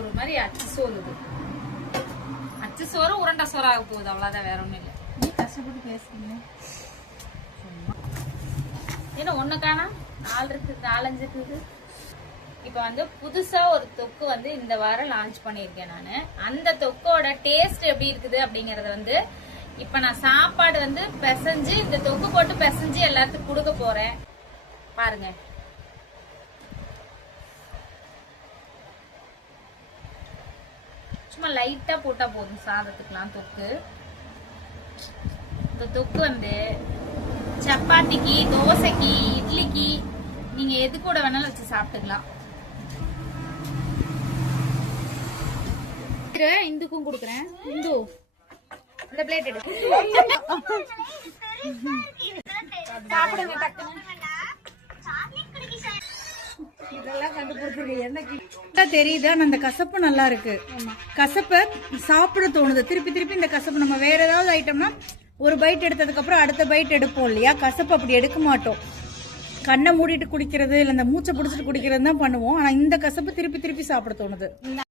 ஒரு மாதிரி அச்சு சோறுது. அச்சு சோறு உருண்டை சோறாக போகுது, அவ்வளவுதான், வேற ஒண்ணும் இல்லை. நீ கஷ்டப்பட்டு பேசுறீங்க. ஏன்னா ஒண்ணுக்கானா 4 இருக்கு, 4-5 இருக்குது. இப்ப வந்து புதுசா ஒரு தொக்கு வந்து இந்த வாரம் லான்ச் பண்ணிருக்கேன் நானு. அந்த தொக்கோட டேஸ்ட் எப்படி இருக்குது அப்படிங்கறத வந்து இப்ப நான் சாப்பாடு வந்து பிசைஞ்சு இந்த தொக்கு போட்டு பிசைஞ்சு எல்லாத்துக்கும் கொடுக்க போறேன். பாருங்க. சும்மா லைட்டா போட்டா போதும் சாதத்துக்குலாம் தொக்கு. இந்த தொக்கு வந்து சப்பாத்திக்கு, தோசைக்கு, இட்லிக்கு நீங்க எது கூட வேணாலும் வச்சு சாப்பிட்டுக்கலாம். இந்துக்கும் கொடுக்குறேன். இந்து இந்த பிளேட் எடு. சாப்பிடுங்க டக்குன்னு. இதெல்லாம் கண்டுபிடிச்சிருக்கு. என்ன தெரியுது, ஆனா அந்த கசப்பு நல்லா இருக்கு. கசப்பை சாப்பிட தோணுது. திருப்பி திருப்பி இந்த கசப்பு நம்ம வேற ஏதாவது ஐட்டம்னா ஒரு பைட் எடுத்ததுக்கு அப்புறம் அடுத்த பைட் எடுப்போம் இல்லையா, கசப்பு அப்படி எடுக்க மாட்டோம். கண்ணை மூடிட்டு குடிக்கிறது இல்ல இந்த மூச்சை பிடிச்சிட்டு குடிக்கிறது தான் பண்ணுவோம். ஆனா இந்த கசப்பு திருப்பி திருப்பி சாப்பிட தோணுது.